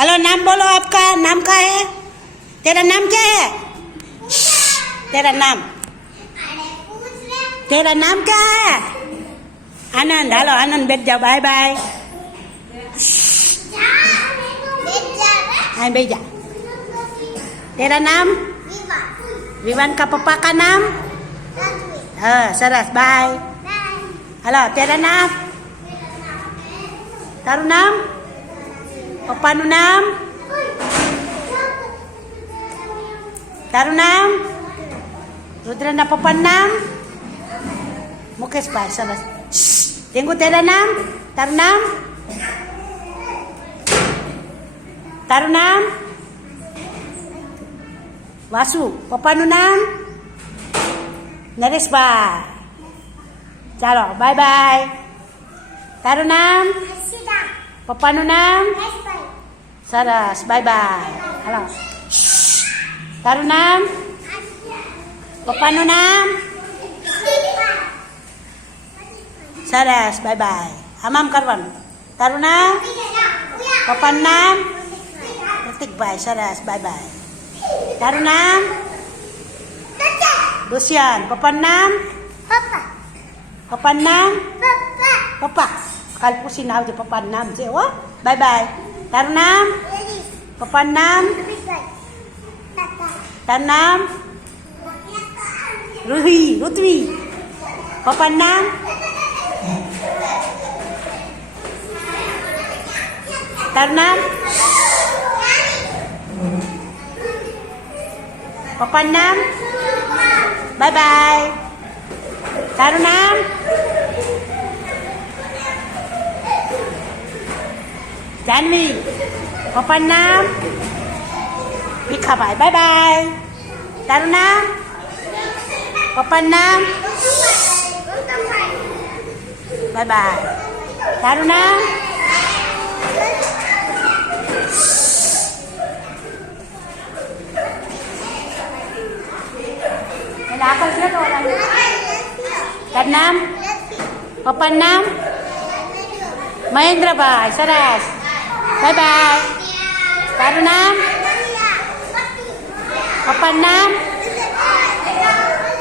hello नाम बोलो आपका नाम क्या है तेरा नाम क्या है तेरा नाम क्या है आनंद हेलो आनंद बैठ जाओ बाय बाय हाँ बैठ जा तेरा नाम विवान का पप्पा का नाम हाँ सरस बाय हेलो तेरा नाम तारू नाम પપ્પાનું નામ તારું નામ રુદ્રના પપ્પાનું નામ મુકેશભાઈ સરસ ટેંગુ તેરા નામ તારું નામ વાસુ પપ્પાનું નામ નરેશભાઈ ચાલો બાય બાય તારું નામ પપ્પાનું નામ સરસ બાય બાય હાલો તારું નામ પપ્પાનું નામ સરસ બાય બાય આમ કરવાનું તારું નામ પપ્પાનું નામ પ્રતિકભાઈ સરસ બાય બાય તારું નામ દુષ્યંત પપ્પાનું નામ પપ્પાનું નામ પપ્પા કાલ પૂછીને આવજો પપ્પાનું નામ છે હો બાય બાય તારું નામ પપ્પાનું નામ તારું નામ ઋત્વી પપ્પાનું નામ તારું નામ પપ્પાનું નામ બાય બાય તારું નામ જાનવી પપ્પાનું નામ ભીખાભાઈ બાય બાય તારું નામ પપ્પાનું નામ બાય બાય તારું નામ તારું નામ પપ્પાનું નામ મહેન્દ્રભાઈ સરસ બાય બાય તારું નામ પપ્પાનું નામ